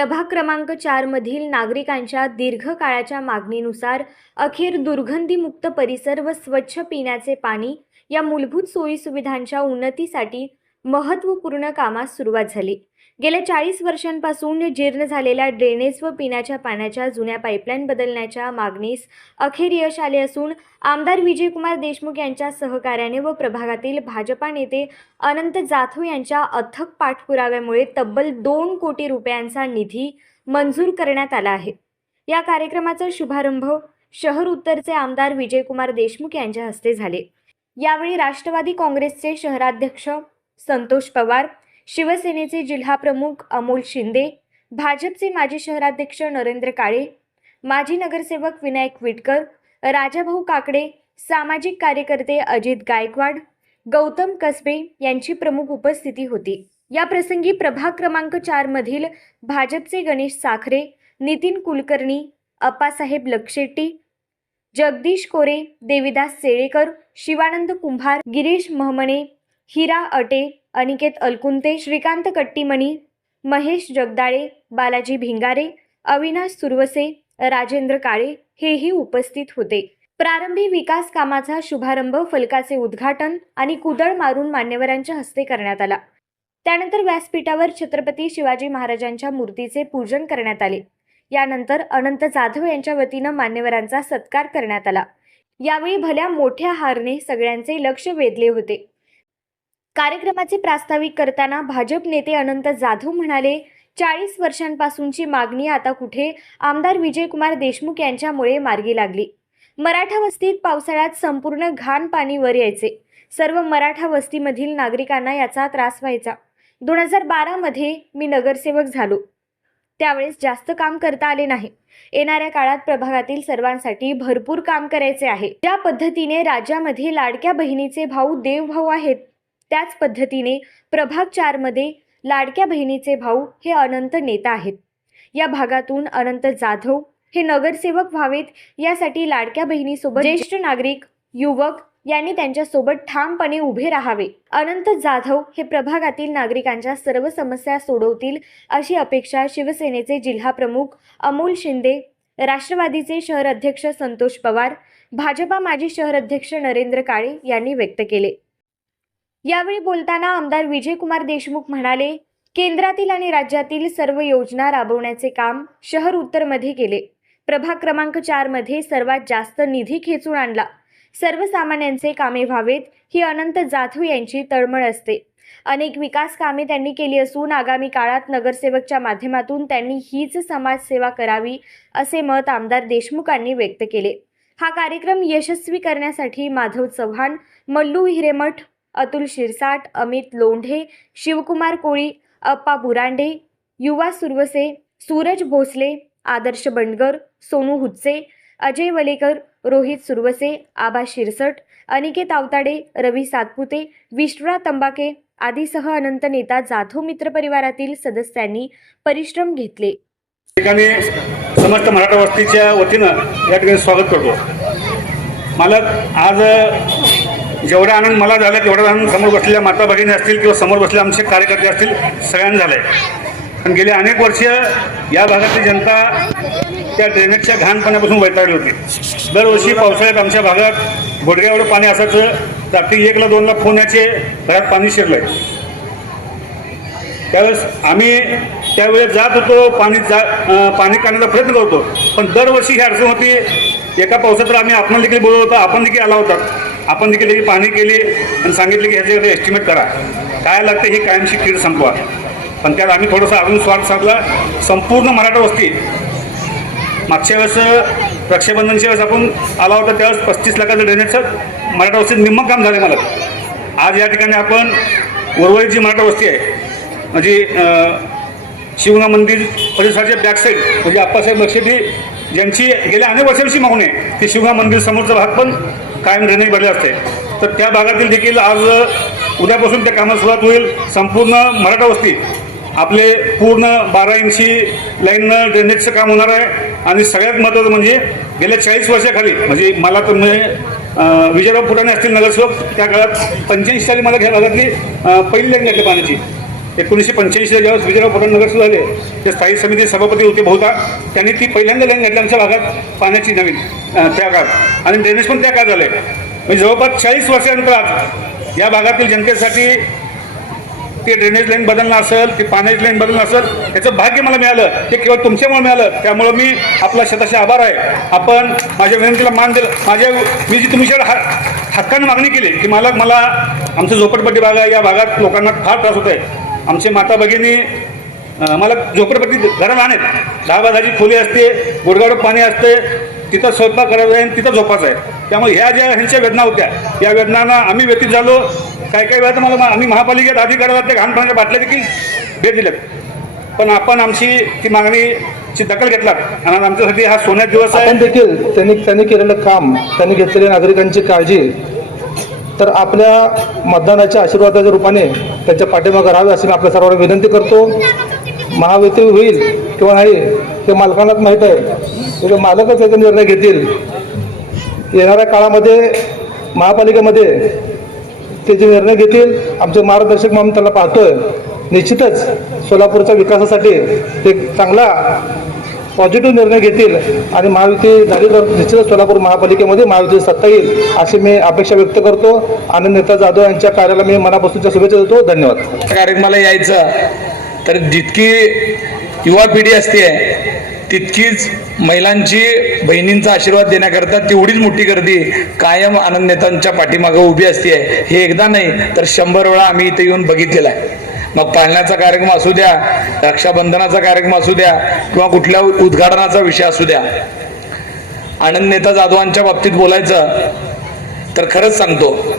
प्रभाग क्रमांक चारमधील नागरिकांच्या दीर्घकाळाच्या मागणीनुसार अखेर दुर्गंधीमुक्त परिसर व स्वच्छ पिण्याचे पाणी या मूलभूत सोयीसुविधांच्या उन्नतीसाठी महत्त्वपूर्ण कामास सुरुवात झाली. गेल्या चाळीस वर्षांपासून जीर्ण झालेल्या ड्रेनेज व पिण्याच्या पाण्याच्या जुन्या पाईपलाईन बदलण्याच्या मागणीस अखेर यश आले असून आमदार विजयकुमार देशमुख यांच्या सहकार्याने व प्रभागातील भाजपा नेते अनंत जाधव यांच्या अथक पाठपुराव्यामुळे तब्बल दोन कोटी रुपयांचा निधी मंजूर करण्यात आला आहे. या कार्यक्रमाचा शुभारंभ शहर उत्तरचे आमदार विजयकुमार देशमुख यांच्या हस्ते झाले. यावेळी राष्ट्रवादी काँग्रेसचे शहराध्यक्ष संतोष पवार शिवसेनेचे जिल्हाप्रमुख अमोल शिंदे भाजपचे माजी शहराध्यक्ष नरेंद्र काळे माजी नगरसेवक विनायक विटकर राजाभाऊ काकडे सामाजिक कार्यकर्ते अजित गायकवाड गौतम कसबे यांची प्रमुख उपस्थिती होती. या प्रसंगी प्रभाग क्रमांक चार मधील भाजपचे गणेश साखरे नितीन कुलकर्णी अप्पासाहेब लक्षेट्टी जगदीश कोरे देविदास सेळेकर शिवानंद कुंभार गिरीश महमणे हिरा अटे अनिकेत अलकुंते श्रीकांत कट्टीमणी महेश जगदाळे बालाजी भिंगारे अविनाश सुरवसे राजेंद्र काळे हेही उपस्थित होते. प्रारंभी विकास कामाचा शुभारंभ फलकाचे उद्घाटन आणि कुदळ मारून मान्यवरांच्या हस्ते करण्यात आला. त्यानंतर व्यासपीठावर छत्रपती शिवाजी महाराजांच्या मूर्तीचे पूजन करण्यात आले. यानंतर अनंत जाधव यांच्या वतीनं मान्यवरांचा सत्कार करण्यात आला. यावेळी भल्या मोठ्या हारने सगळ्यांचे लक्ष वेधले होते. कार्यक्रमाचे प्रास्ताविक करताना भाजप नेते अनंत जाधव म्हणाले चाळीस वर्षांपासूनची मागणी आता कुठे? आमदार विजयकुमार देशमुख यांच्यामुळे मार्गी लागली. मराठा वस्तीत पावसाळ्यात संपूर्ण घाण पाणी वर यायचे. सर्व मराठा वस्तीमधील नागरिकांना याचा त्रास व्हायचा. दोन हजार बारामध्ये मी नगरसेवक झालो. त्यावेळेस जास्त काम करता आले नाही. येणाऱ्या काळात प्रभागातील सर्वांसाठी भरपूर काम करायचे आहे. ज्या पद्धतीने राज्यामध्ये लाडक्या बहिणीचे भाऊ देवभाऊ आहेत त्याच पद्धतीने प्रभाग चारमध्ये लाडक्या बहिणीचे भाऊ हे अनंत नेता आहेत. या भागातून अनंत जाधव हे नगरसेवक व्हावेत यासाठी लाडक्या बहिणीसोबत ज्येष्ठ नागरिक युवक यांनी त्यांच्यासोबत ठामपणे उभे राहावे. अनंत जाधव हे प्रभागातील नागरिकांच्या सर्व समस्या सोडवतील अशी अपेक्षा शिवसेनेचे जिल्हाप्रमुख अमोल शिंदे राष्ट्रवादीचे शहर अध्यक्ष संतोष पवार भाजपा माजी शहर अध्यक्ष नरेंद्र काळे यांनी व्यक्त केले. यावेळी बोलताना आमदार विजयकुमार देशमुख म्हणाले केंद्रातील आणि राज्यातील सर्व योजना राबवण्याचे काम शहर उत्तरमध्ये केले. प्रभाग क्रमांक चारमध्ये सर्वात जास्त निधी खेचून आणला. सर्वसामान्यांचे कामे व्हावेत ही अनंत जाधव यांची तळमळ असते. अनेक विकास कामे त्यांनी केली असून आगामी काळात नगरसेवकच्या माध्यमातून त्यांनी हीच समाजसेवा करावी असे मत आमदार देशमुखांनी व्यक्त केले. हा कार्यक्रम यशस्वी करण्यासाठी माधव चव्हाण मल्लू हिरेमठ अतुल शिरसाट अमित लोंढे शिवकुमार कोळी अप्पा बुरांडे युवा सुरवसे सूरज भोसले आदर्श बंडगर सोनू हुच्चे अजय वलेकर रोहित सुरवसे आबा शिरसट अनिकेत आवताडे रवी सातपुते विश्वरा तंबाके आदीसह अनंत नेता जाधव मित्र परिवारातील सदस्यांनी परिश्रम घेतले. ठिकाणी समस्त मराठा वस्तीच्या वतीनं या ठिकाणी स्वागत करतो. मला आज जेवढा आनंद मला झाला तेवढा आनंद समोर बसलेल्या माता भगिनी असतील किंवा समोर बसलेले आमचे कार्यकर्ते असतील सगळ्यांना झाला आहे पण गेली अनेक वर्ष या भागातली जनता त्या ड्रेनेजच्या घाणपणापासून वैताळली वैतागली होती. दरवर्षी पावसाळ्यात आमच्या भागात गुडघ्या एवढं पाणी असायचं रात्री एकला दोनला फोन याचे घरात पाणी शिरलं आहे त्यावेळेस आम्ही त्यावेळेस जात होतो पाणी जा पाणी काढण्याचा प्रयत्न करतो पण दरवर्षी ही अडचण होती एका पावसात तर आम्ही आपण देखील बोलवत होतो आपण देखील आला होता. आपण देखील त्याची पाहणी केली आणि सांगितले की ह्याच्याकडे एस्टिमेट करा. काय लागतं ही कायमशी कीड संपवा. पण त्यात आम्ही थोडंसं अजून स्वार्थ साधला. संपूर्ण मराठा वस्ती. मागच्या वेळेस रक्षाबंधनच्या वेळेस आपण आला होता त्यावेळेस पस्तीस लाखाचं ड्रेनेजचं मराठा वस्तीत निम्मं काम झालं मला. आज या ठिकाणी आपण उर्वरित जी मराठा वस्ती आहे म्हणजे शिवना मंदिर म्हणजे परिसराच्या बॅकसाईड म्हणजे आप्पासाहेब लक्षेटी ज्यांची गेल्या अनेक वर्षांची मागणी आहे ती शिवना मंदिर समोरचा भाग पण कायम ड्रेनेज भरले असते. तर त्या भागातील देखील आज उद्यापासून त्या कामाला सुरुवात होईल. संपूर्ण मराठा वस्ती आपले पूर्ण बारा इंची लाईननं ड्रेनेजचं काम होणार आहे. आणि सगळ्यात महत्त्वाचं म्हणजे गेल्या चाळीस वर्षाखाली म्हणजे मला तर म्हणजे विजयराव फुटाणे असतील नगरसेवक त्या काळात पंच्याऐंशी साली मला घ्या भागातली पहिली लाईन लागली पाण्याची. एकोणीसशे पंच्याऐंशीला ज्यावेळेस विजयराव पवार नगरसेवक झाले ते स्थायी समिती सभापती होते बहुता त्यांनी ती पहिल्यांदा लाईन घातली आमच्या भागात पाण्याची नवीन त्या काळात आणि ड्रेनेज पण त्या काळात झाले. म्हणजे जवळपास चाळीस वर्षानंतर आज या भागातील जनतेसाठी ते ड्रेनेज लाईन बदलणं असेल ते पाण्याची लाईन बदलणं असेल याचं भाग्य मला मिळालं. ते केवळ तुमच्यामुळे मिळालं. त्यामुळं मी आपला शताशे आभार आहे. आपण माझ्या विनंतीला मान दिलं. माझ्या मी जी तुमच्याकडे हा हक्काने मागणी केली की मला मला आमचं झोपडपट्टी भाग आहे. या भागात लोकांना फार त्रास होत आहे आमचे माता भगिनी मला झोपडपट्टी घरं आणत आहेत. दहा बाजाची खोली असते गुडगाड पाणी असते तिथं स्वयंपाक करायचा आहे आणि तिथं झोपायचं आहे. त्यामुळे ह्या ज्या ह्यांच्या वेदना होत्या या वेदनांना आम्ही व्यतीत झालो. काही काही वेळा तर मला आम्ही महापालिकेत अधिकाऱ्याला ते घाण पाण्याच्या बाटल्या देखील भेट दिल्यात. पण आपण आमची ती मागणीची दखल घेतलात. आणि आमच्यासाठी हा सोन्यात दिवस आहे. देखील त्यांनी त्यांनी केलेलं काम त्यांनी घेतलेल्या नागरिकांची काळजी तर आपल्या मतदानाच्या आशीर्वादाच्या रूपाने त्यांच्या पाठीमागं राहावे अशी मी आपल्या सर्वांना विनंती करतो. महायुती होईल किंवा नाही ते मालकांनाच माहीत आहे. ते मालकच याचा निर्णय घेतील. येणाऱ्या काळामध्ये महापालिकेमध्ये ते जे निर्णय घेतील आमचे मार्गदर्शक म्हणून त्यांना पाहतोय. निश्चितच सोलापूरच्या विकासासाठी एक चांगला पॉझिटिव्ह निर्णय घेतील आणि महायुती झाली तर निश्चितच सोलापूर महापालिकेमध्ये महायुती सत्ता येईल अशी मी अपेक्षा व्यक्त करतो. आनंद नेता जाधव यांच्या कार्याला मी मनापासूनच्या शुभेच्छा देतो. धन्यवाद. कार्यक्रमाला यायचं. तर जितकी युवा पिढी असते तितकीच महिलांची बहिणींचा आशीर्वाद देण्याकरता तेवढीच मोठी गर्दी कायम आनंद नेतांच्या पाठीमागं उभी असते. हे एकदा नाही तर शंभर वेळा आम्ही इथे येऊन बघितलेला आहे. मग पाळण्याचा कार्यक्रम असू द्या रक्षाबंधनाचा कार्यक्रम असू द्या किंवा कुठल्या उद्घाटनाचा विषय असू द्या. आनंद नेता जाधवांच्या बाबतीत बोलायचं तर खरंच सांगतो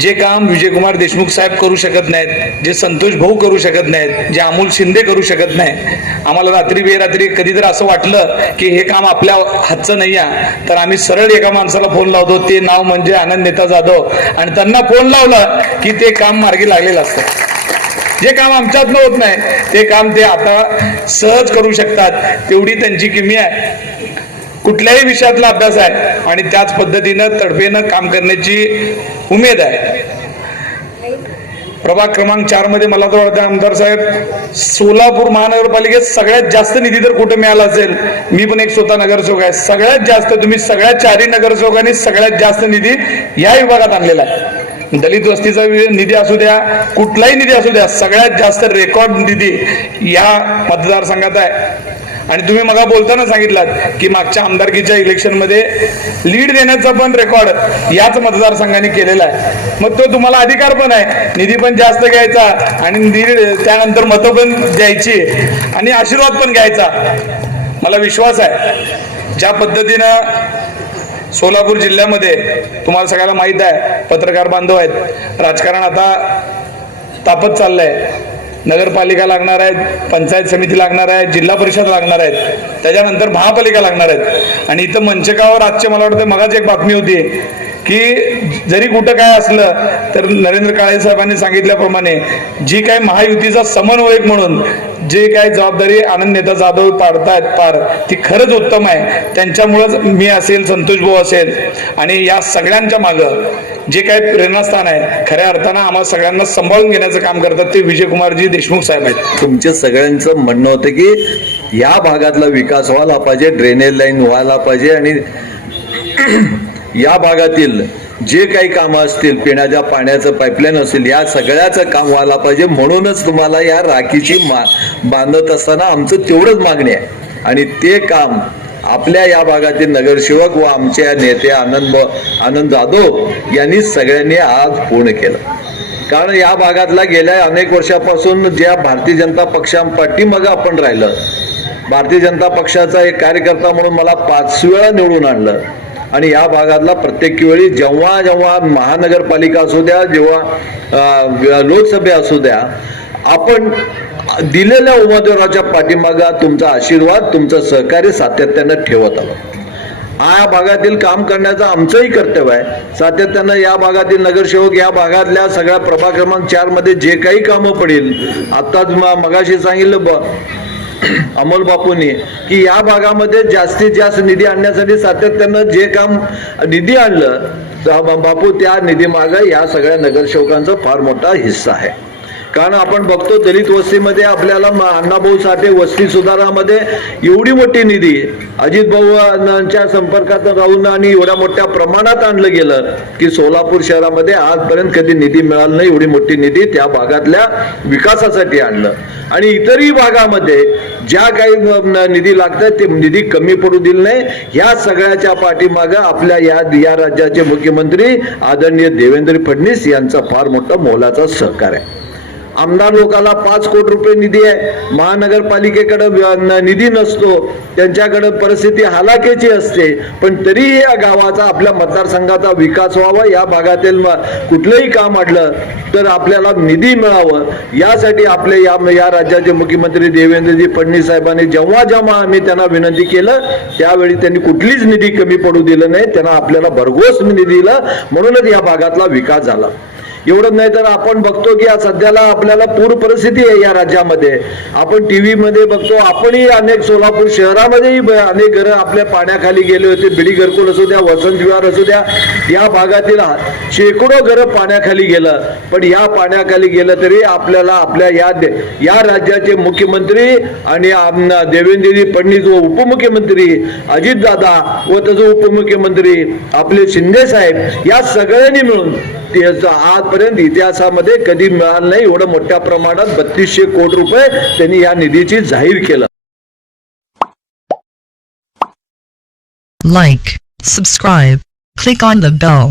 जे काम विजयकुमार देशमुख साहेब करू शकत नाहीत जे संतोष भाऊ करू शकत नाहीत जे अमोल शिंदे करू शकत नाही आम्हाला रात्री बेरात्री कधी जर असं वाटलं की हे काम आपल्या हातचं नाही आहे. तर आम्ही सरळ एका माणसाला फोन लावतो ते नाव म्हणजे आनंद नेता जाधव. आणि त्यांना फोन लावलं की ते काम मार्गी लागलेलं असतं. जे काम आमच्यातनं होत नाही ते काम ते आता सहज करू शकतात. तेवढी त्यांची किमी आहे. कुठल्याही विषयातला अभ्यास आहे आणि त्याच पद्धतीनं तडफेनं काम करण्याची उमेद आहे. प्रभाग क्रमांक चारमध्ये मला तर वाटतं आमदार साहेब सोलापूर महानगरपालिकेत सगळ्यात जास्त निधी तर कुठे मिळाला असेल मी पण एक स्वतः नगरसेवक आहे. सगळ्यात जास्त तुम्ही सगळ्यात चारही नगरसेवकांनी सगळ्यात जास्त निधी या विभागात आणलेला आहे. दलित वस्तीचा निधी असू द्या कुठलाही निधी असू द्या सगळ्यात जास्त रेकॉर्ड निधी या मतदारसंघात आहे. आणि तुम्ही मला बोलताना सांगितलात की मागच्या आमदारकीच्या इलेक्शनमध्ये लीड देण्याचा पण रेकॉर्ड याच मतदारसंघाने केलेला आहे. मग तो तुम्हाला अधिकार पण आहे. निधी पण जास्त घ्यायचा आणि निधी त्यानंतर मतं पण द्यायची आणि आशीर्वाद पण घ्यायचा. मला विश्वास आहे. ज्या पद्धतीनं सोलापूर जिल्ह्यामध्ये तुम्हाला सगळ्याला माहीत आहे पत्रकार बांधव आहेत. राजकारण आता तापत चाललंय. नगरपालिका लागणार आहेत पंचायत समिती लागणार आहे जिल्हा परिषद लागणार आहेत. त्याच्यानंतर महापालिका लागणार आहेत. आणि इथं मंचकावर आजचे मला वाटतं मगाच एक बातमी होती. की जरी कुठं काय असलं तर नरेंद्र काळे साहेबांनी सांगितल्याप्रमाणे जी काय महायुतीचा समन्वयक म्हणून जे काय जबाबदारी आनंद नेता जाधव पाडतायत पार ती खरंच उत्तम आहे. त्यांच्यामुळंच मी असेल संतोष भाऊ असेल आणि या सगळ्यांच्या मागं जे काय प्रेरणास्थान आहे खऱ्या अर्थानं आम्हाला सगळ्यांना सांभाळून घेण्याचं काम करतात ते विजयकुमारजी देशमुख साहेब आहेत. तुमच्या सगळ्यांचं म्हणणं होतं की या भागातला विकास व्हायला पाहिजे ड्रेनेज लाईन व्हायला पाहिजे आणि या भागातील जे काही कामं असतील पिण्याच्या पाण्याचं पाईपलाईन असेल या सगळ्याचं काम व्हायला पाहिजे. म्हणूनच तुम्हाला या राखीची मा बांधत असताना आमचं तेवढंच मागणी आहे. आणि ते काम आपल्या या भागातील नगरसेवक व आमच्या नेते आनंद आनंद जाधव यांनी सगळ्यांनी आज पूर्ण केलं. कारण या भागातला गेल्या अनेक वर्षापासून ज्या भारतीय जनता पक्षांपाठी मग आपण राहिलं भारतीय जनता पक्षाचा एक कार्यकर्ता म्हणून मला पाच वेळा निवडून आणलं. आणि या भागातला प्रत्येक वेळी जेव्हा जेव्हा महानगरपालिका असू द्या जेव्हा लोकसभा असू द्या आपण दिलेल्या उमेदवाराच्या पाठीमागा तुमचा आशीर्वाद तुमचं सहकार्य सातत्यानं ठेवत आहोत. या भागातील काम करण्याचं आमचंही कर्तव्य आहे. सातत्यानं या भागातील नगरसेवक या भागातल्या सगळ्या प्रभाग क्रमांक चारमध्ये जे काही कामं पडेल आत्ताच म- मगाशी सांगितलं ब अमोल बापूंनी की या भागामध्ये जास्तीत जास्त निधी आणण्यासाठी सातत्यानं जे काम निधी आणलं तर बापू त्या निधी मागं या सगळ्या नगरसेवकांचा फार मोठा हिस्सा आहे. कारण आपण बघतो दलित वस्तीमध्ये आपल्याला अण्णाभाऊ साठे वस्ती सुधारामध्ये एवढी मोठी निधी अजितभाऊंच्या संपर्कात राहून आणि एवढ्या मोठ्या प्रमाणात आणलं गेलं की सोलापूर शहरामध्ये आजपर्यंत कधी निधी मिळाला नाही एवढी मोठी निधी त्या भागातल्या विकासासाठी आणलं. आणि इतरही भागामध्ये ज्या काही निधी लागतात ते निधी कमी पडू दिले नाही. ह्या सगळ्याच्या पाठीमागं आपल्या या या राज्याचे मुख्यमंत्री आदरणीय देवेंद्र फडणवीस यांचा फार मोठा मोलाचा सहकार आहे. आमदार लोकाला पाच कोटी रुपये निधी आहे. महानगरपालिकेकडे निधी नसतो. त्यांच्याकडे परिस्थिती हालाकीची असते. पण तरीही या गावाचा आपल्या मतदारसंघाचा विकास व्हावा या भागातील कुठलंही काम आडलं तर आपल्याला निधी मिळावं. यासाठी आपले या या राज्याचे मुख्यमंत्री देवेंद्रजी फडणवीस साहेबांनी जेव्हा जेव्हा आम्ही त्यांना विनंती केलं त्यावेळी त्यांनी कुठलीच निधी कमी पडू दिलं नाही. त्यांना आपल्याला भरघोस निधी दिला. म्हणूनच या भागातला विकास झाला. एवढंच नाही तर आपण बघतो की सध्याला आपल्याला पूर परिस्थिती आहे या राज्यामध्ये. आपण टी मध्ये बघतो आपणही अनेक सोलापूर शहरामध्येही ब- अनेक घरं आपल्या पाण्याखाली गेले होते. बिडी घरकुल असू द्या वसंत विहार असू द्या या भागातील शेकडो घरं पाण्याखाली गेलं. पण या पाण्याखाली गेलं तरी आपल्याला आपल्या या दे- या राज्याचे मुख्यमंत्री आणि देवेंद्रजी फडणवीस व उपमुख्यमंत्री अजितदादा व त्याचे उपमुख्यमंत्री आपले शिंदे साहेब या सगळ्यांनी मिळून आज आतापर्यंत इतिहासामध्ये कधी मिळालं नाही. एवढं मोठ्या प्रमाणात बत्तीसशे कोटी रुपये त्यांनी या निधीची जाहीर केलं. Like subscribe click on the bell